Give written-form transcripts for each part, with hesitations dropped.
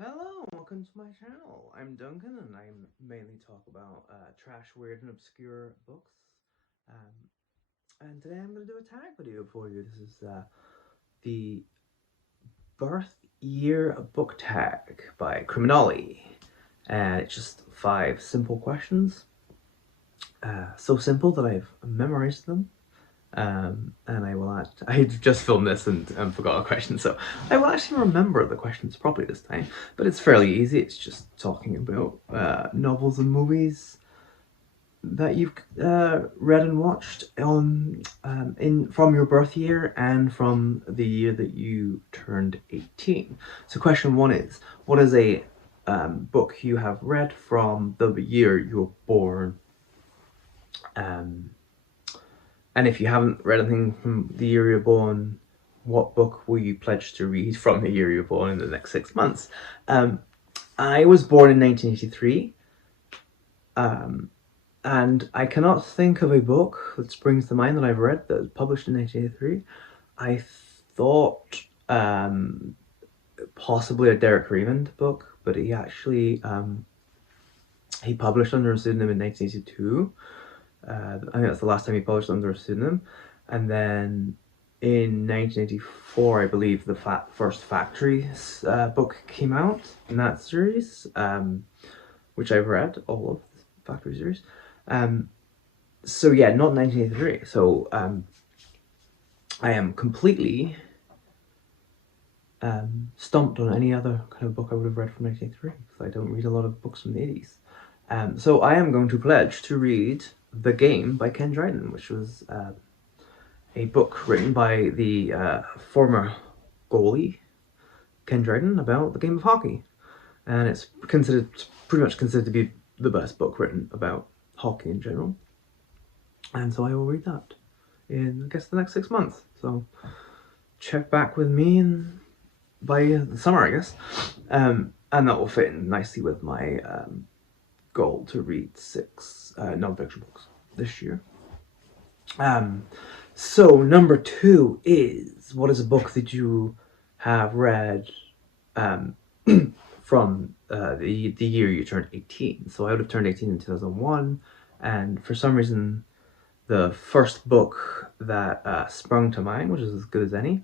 Hello, welcome to my channel. I'm Duncan, and I mainly talk about trash, weird, and obscure books. And today I'm going to do a tag video for you. This is the birth year book tag by Criminolly, and it's just 5 simple questions. So simple that I've memorized them. And I just filmed this and forgot a question, so I will actually remember the questions properly this time, but it's fairly easy. It's just talking about novels and movies that you've read and watched from your birth year and from the year that you turned 18. So question 1 is, what is a book you have read from the year you were born? And if you haven't read anything from the year you're born, what book will you pledge to read from the year you're born in the next 6 months? I was born in 1983, and I cannot think of a book that springs to mind that I've read that was published in 1983. I thought possibly a Derek Raymond book, but he actually he published under a pseudonym in 1982. I think that's the last time he published under a pseudonym. And then in 1984, I believe, the first Factory book came out in that series, which I've read, all of the Factory series. So yeah, not 1983. So I am completely stumped on any other kind of book I would have read from 1983, because I don't read a lot of books from the 80s. So I am going to pledge to read The Game by Ken Dryden, which was a book written by the former goalie Ken Dryden about the game of hockey, and it's pretty much considered to be the best book written about hockey in general. And so I will read that in, I guess, the next 6 months. So check back with me by the summer, I guess, and that will fit in nicely with my goal to read 6 non-fiction books this year. So number 2 is, what is a book that you have read from the year you turned 18? So I would have turned 18 in 2001, and for some reason the first book that sprung to mind, which is as good as any,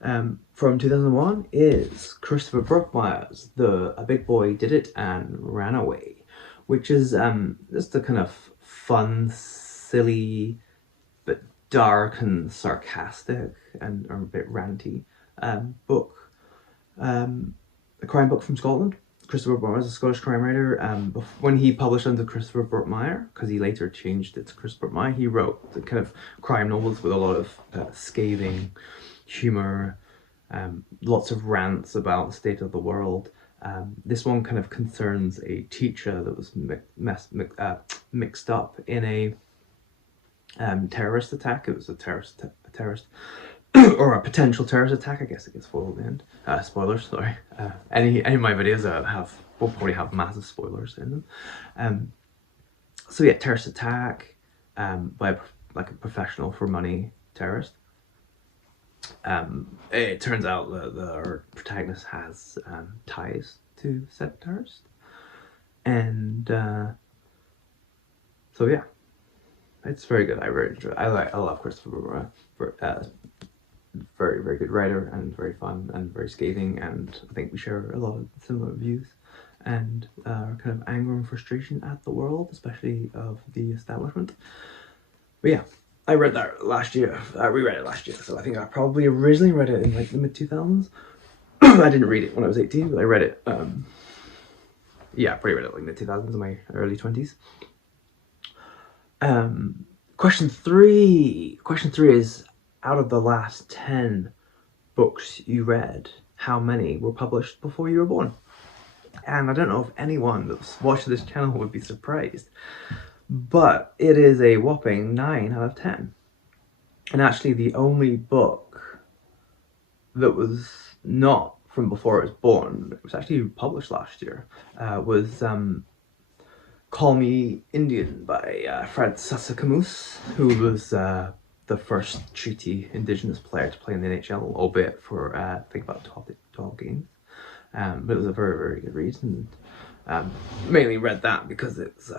from 2001 is Christopher Brookmyre's A Big Boy Did It and Ran Away, which is just a kind of fun, silly, but dark and sarcastic and a bit ranty book. A crime book from Scotland. Christopher Brookmyre is a Scottish crime writer. When he published under Christopher Brookmyre, because he later changed it to Christopher Brookmyre, he wrote the kind of crime novels with a lot of scathing humour, lots of rants about the state of the world. This one kind of concerns a teacher that was mixed up in a terrorist attack. It was a terrorist or a potential terrorist attack, I guess it gets spoiled in the end. Spoilers, sorry. Any of my videos will probably have massive spoilers in them. So yeah, terrorist attack by a professional for money terrorist. It turns out that our protagonist has ties to said terrorist, and so yeah, it's very good. I really enjoy it. I love Christopher Brookmyre. Very, very good writer, and very fun and very scathing, and I think we share a lot of similar views and kind of anger and frustration at the world, especially of the establishment. But yeah, I read that last year. I reread it last year, so I think I probably originally read it in like the mid-2000s. I didn't read it when I was 18, but I read it, yeah, I probably read it like mid-2000s, in my early 20s. Question three is, out of the last 10 books you read, how many were published before you were born? And I don't know if anyone that's watching this channel would be surprised, but it is a whopping 9 out of 10. And actually the only book that was not from before I was born, it was actually published last year, was Call Me Indian by Fred Sasakamoose, who was the first treaty Indigenous player to play in the NHL, albeit for I think about 12 games. but it was a very, very good read, and mainly read that because it's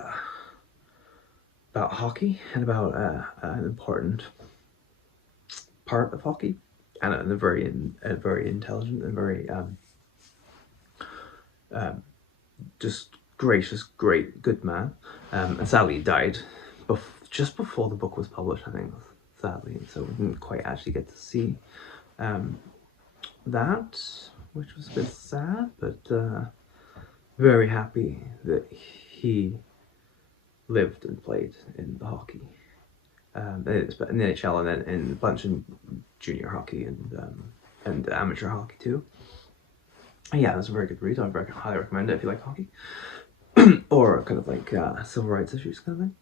about hockey and about an important part of hockey, and a very intelligent and very just gracious, good man. And sadly, he died just before the book was published, I think, sadly. So we didn't quite actually get to see that, which was a bit sad, but very happy that he lived and played in the hockey. In the NHL, and then in a bunch of junior hockey and amateur hockey too. Yeah, it was a very good read. I'd highly recommend it if you like hockey or kind of like civil rights issues kind of thing.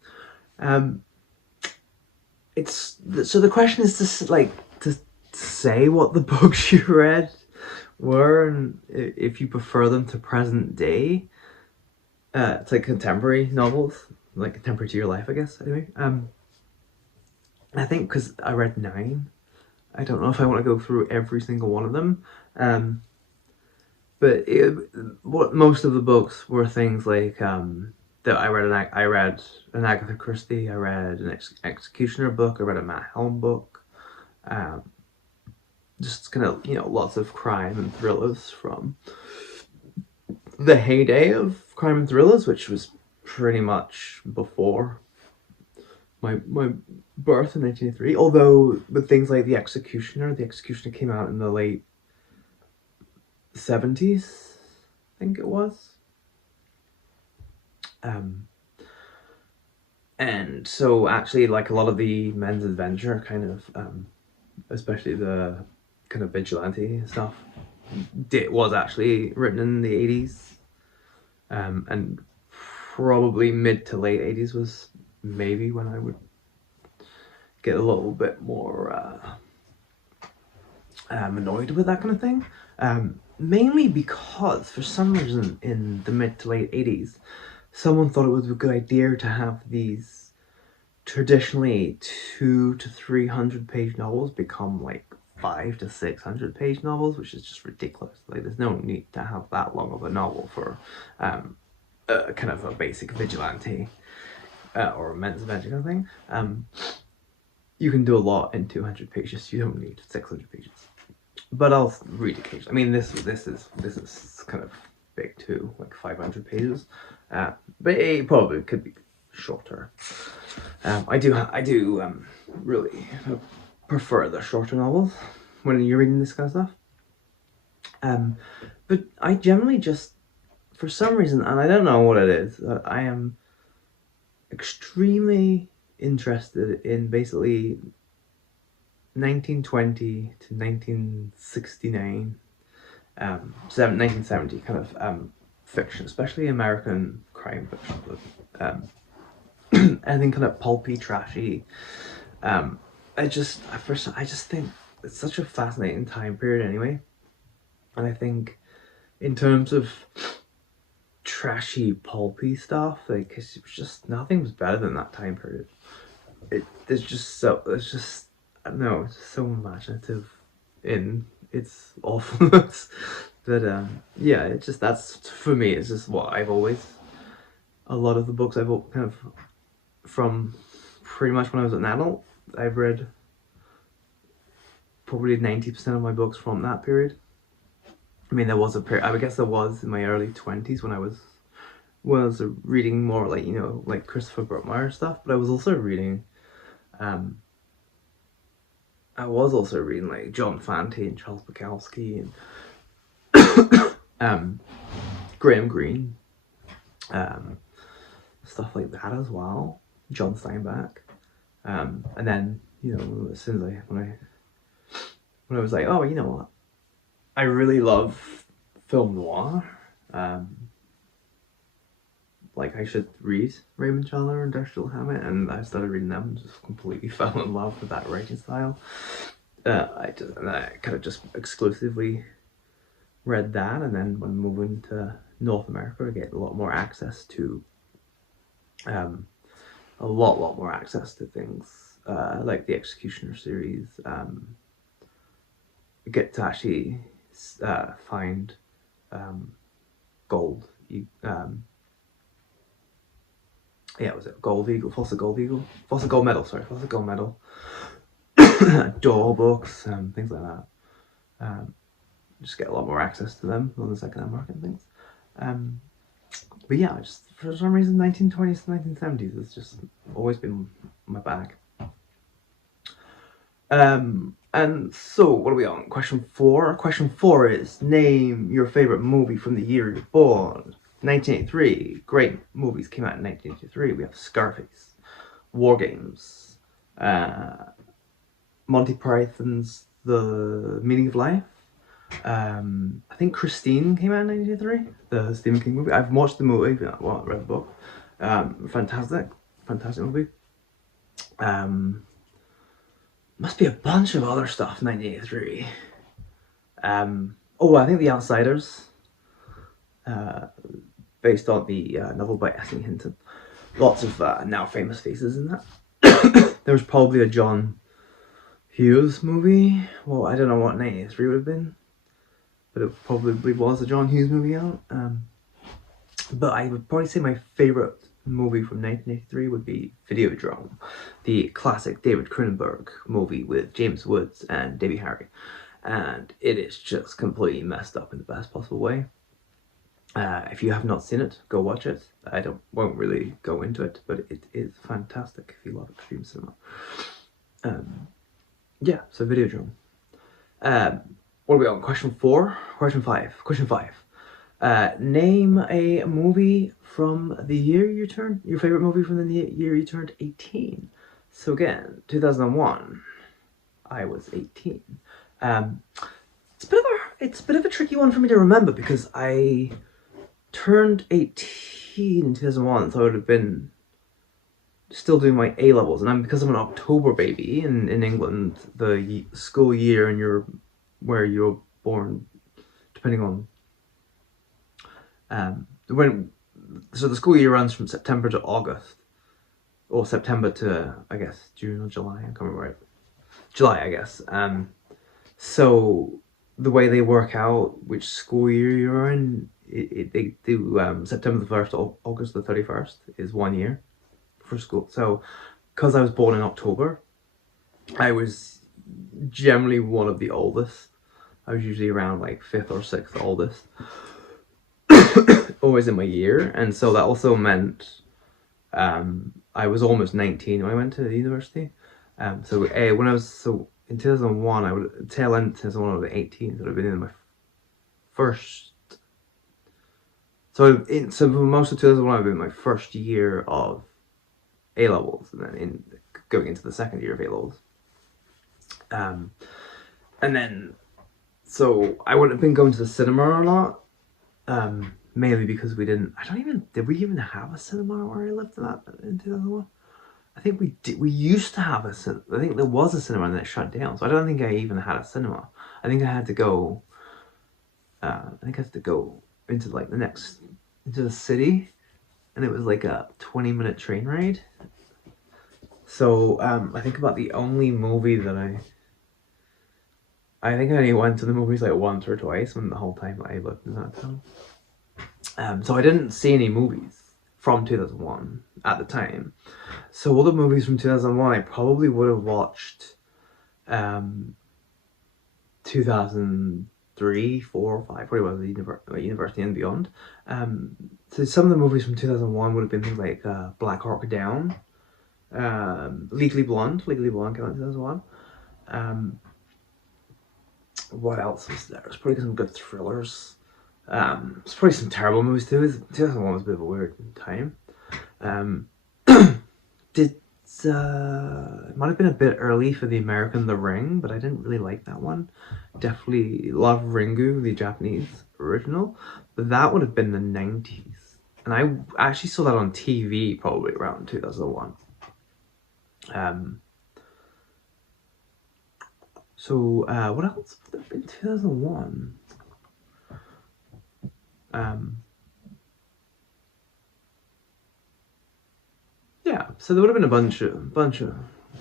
It's so the question is to say what the books you read were, and if you prefer them to present day. It's like contemporary novels, like contemporary to your life, I guess. Anyway, I think because I read 9, I don't know if I want to go through every single one of them. But most of the books were things like that I read. I read an Agatha Christie. I read an Executioner book. I read a Matt Helm book. Just kind of lots of crime and thrillers from the heyday of crime and thrillers, which was pretty much before my birth in 1983. Although with things like the Executioner came out in the late 70s, I think it was. And so actually, like a lot of the men's adventure kind of, especially the kind of vigilante stuff, was actually written in the 80s, and probably mid to late 80s was maybe when I would get a little bit more annoyed with that kind of thing. Mainly because for some reason in the mid to late 80s, someone thought it was a good idea to have these traditionally 200 to 300 page novels become like 500 to 600 page novels, which is just ridiculous. Like, there's no need to have that long of a novel for kind of a basic vigilante or a men's adventure kind of thing. You can do a lot in 200 pages. You don't need 600 pages. But I'll read occasionally. I mean, this is kind of big too, like 500 pages. But it probably could be shorter. I do really prefer the shorter novels when you're reading this kind of stuff. But I generally just, for some reason, and I don't know what it is, I am extremely interested in basically 1920 to 1969, 1970 kind of fiction, especially American crime fiction. Anything kind of pulpy, trashy. I just think it's such a fascinating time period anyway. And I think in terms of trashy, pulpy stuff, like, it's just nothing was better than that time period. It's just I don't know, it's so imaginative in its awfulness. But yeah, it's just, that's, for me, it's just what I've always, a lot of the books I've kind of, from pretty much when I was an adult, I've read probably 90% of my books from that period. I mean, there was a period, I guess there was in my early 20s when I was reading more like, like Christopher Brookmeyer stuff, but I was also reading like John Fante and Charles Bukowski and Graham Greene, stuff like that as well. John Steinbeck, and then as soon as when I was like, oh, you know what, I really love film noir. Like, I should read Raymond Chandler and Dashiell Hammett, and I started reading them and just completely fell in love with that writing style. I kind of just exclusively read that, and then when moving to North America, I get a lot more access to a lot more access to things like the Executioner series. Get to actually find gold. Was it Gold Eagle? Fawcett Gold Eagle? Fawcett Gold Medal, sorry. Fawcett Gold Medal. Door books, things like that. Just get a lot more access to them on the second-hand market and things. But yeah, just for some reason, 1920s to 1970s has just always been my bag. And so, what are we on? Question 4? Question 4 is, name your favorite movie from the year you're born. 1983. Great movies came out in 1983. We have Scarface, War Games, Monty Python's The Meaning of Life. I think Christine came out in 1983, the Stephen King movie. I've watched the movie, well, I read the book. Fantastic movie. Must be a bunch of other stuff, 1983. I think The Outsiders, based on the novel by S.E. Hinton. Lots of now famous faces in that. There was probably a John Hughes movie. Well, I don't know what 1983 would have been, but it probably was a John Hughes movie out. But I would probably say my favorite movie from 1983 would be Videodrome, the classic David Cronenberg movie with James Woods and Debbie Harry. And it is just completely messed up in the best possible way. If you have not seen it, go watch it. I won't really go into it, but it is fantastic if you love extreme cinema. So Videodrome. What are we on? Question 4? Question 5. Question 5. Name a movie from the year you turned, your favorite movie from the year you turned 18. So again, 2001, I was 18. It's a bit of a tricky one for me to remember because I turned 18 in 2001, so I would have been still doing my A levels, and because I'm an October baby in England, the school year and where you're born, depending on so the school year runs from September to August, or September to, I guess, June or July. I can't remember. July, I guess. So the way they work out which school year you're in, they do September the 1st to August the 31st is 1 year for school. So because I was born in October, I was generally one of the oldest. I was usually around like 5th or 6th oldest. Always in my year, and so that also meant I was almost 19 when I went to university. So in 2001, I would tail end 2001, I was 18, so I'd have been in my first. So for most of 2001, I've been in my first year of A levels, and then going into the second year of A levels. And then, so I wouldn't have been going to the cinema a lot. Mainly because did we even have a cinema where I lived in 2001? I think we did. We used to have I think there was a cinema and then it shut down. So I don't think I even had a cinema. I think I had to go, into like into the city, and it was like a 20-minute train ride. So, I think about the only movie that I think I only went to the movies like once or twice when the whole time I lived in that town. So I didn't see any movies from 2001 at the time. So all the movies from 2001 I probably would have watched 2003, 4, 5, probably was university and beyond. So some of the movies from 2001 would have been things like Black Hawk Down, Legally Blonde came out in 2001. What else was there? There's probably some good thrillers. There's probably some terrible movies too. 2001 was a bit of a weird time. It might have been a bit early for the American The Ring, but I didn't really like that one. Definitely love Ringu, the Japanese original, but that would have been the 90s. And I actually saw that on TV probably around 2001. What else would have been 2001? So there would have been a bunch of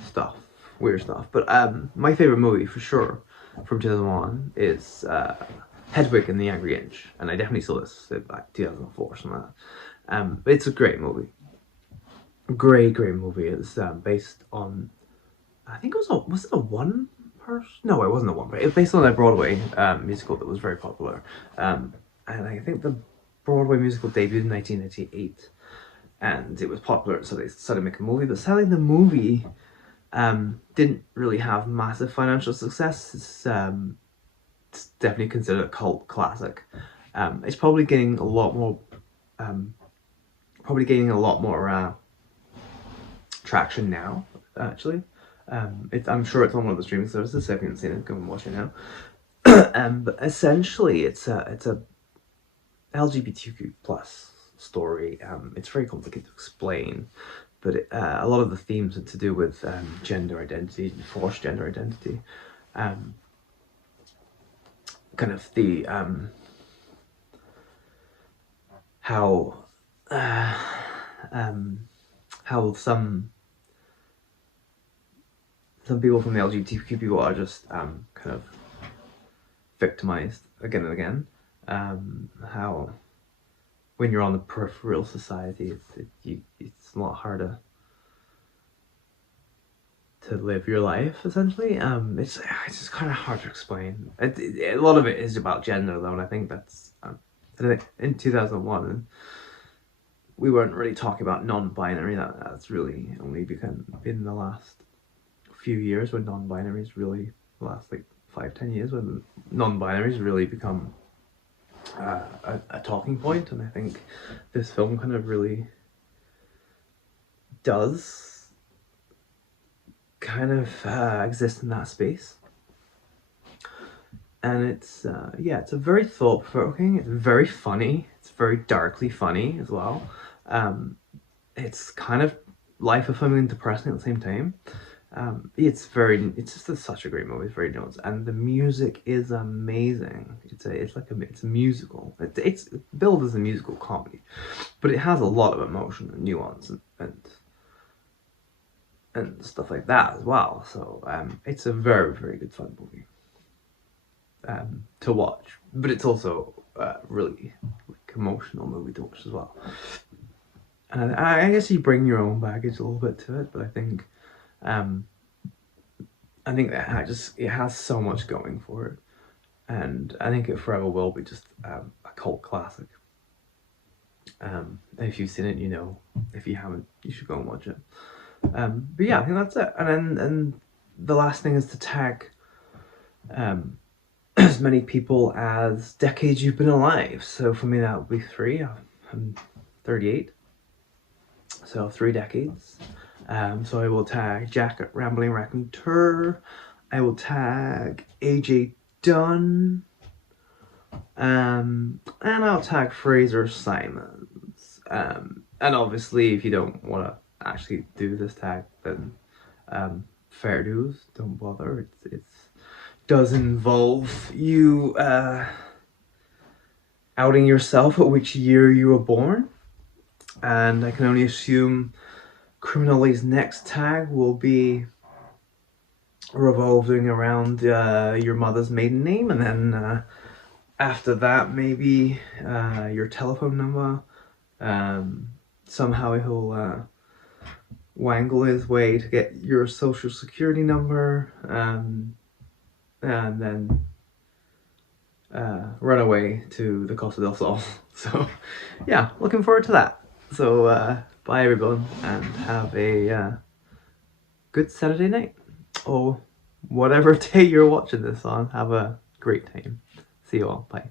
stuff, weird stuff. But my favorite movie for sure from 2001 is Hedwig and the Angry Inch, and I definitely saw this in like 2004 or something like that. It's a great movie. Great movie. It's based on, I think was it a one person? No, it wasn't a one person. It was based on a Broadway musical that was very popular. And I think the Broadway musical debuted in 1998, and it was popular, so they decided to make a movie. But sadly, the movie didn't really have massive financial success. It's definitely considered a cult classic. It's probably getting a lot more, traction now. Actually, I'm sure it's on one of the streaming services. So if you haven't seen it, go and watch it now. But essentially, it's a LGBTQ plus story. It's very complicated to explain, but a lot of the themes are to do with gender identity, forced gender identity, kind of the how some people from the LGBTQ people are just kind of victimized again and again. How when you're on the peripheral of society, it's a lot harder to live your life, essentially. It's just kind of hard to explain. A lot of it is about gender, though, and I think that's I think in 2001 we weren't really talking about non-binary. That's really only been the last few years when non-binary is really, the last like 5-10 years when non-binaries really become a talking point, and I think this film kind of really does kind of exist in that space. And it's it's a very thought-provoking, it's very funny, it's very darkly funny as well. It's kind of life-affirming and depressing at the same time. It's just such a great movie. It's very nuanced, and the music is amazing. It's a musical. It's billed as a musical comedy, but it has a lot of emotion and nuance and stuff like that as well. So it's a very, very good fun movie to watch, but it's also really like emotional movie to watch as well. And I guess you bring your own baggage a little bit to it, but I think that it has so much going for it, and I think it forever will be just a cult classic. And if you've seen it, you know. If you haven't, you should go and watch it. But yeah, I think that's it. And the last thing is to tag as many people as decades you've been alive. So for me, that would be 3. I'm 38. So 3 decades. So I will tag Jack at Rambling Raconteur. I will tag AJ Dunn. And I'll tag Fraser Simons. And obviously, if you don't want to actually do this tag, then fair dues, don't bother. It does involve you outing yourself at which year you were born. And I can only assume Criminolly's next tag will be revolving around your mother's maiden name, and then after that maybe your telephone number. Somehow he'll wangle his way to get your social security number, and then run away to the Costa del Sol. So yeah, looking forward to that. So bye everyone, and have a good Saturday night, or whatever day you're watching this on. Have a great time. See you all. Bye.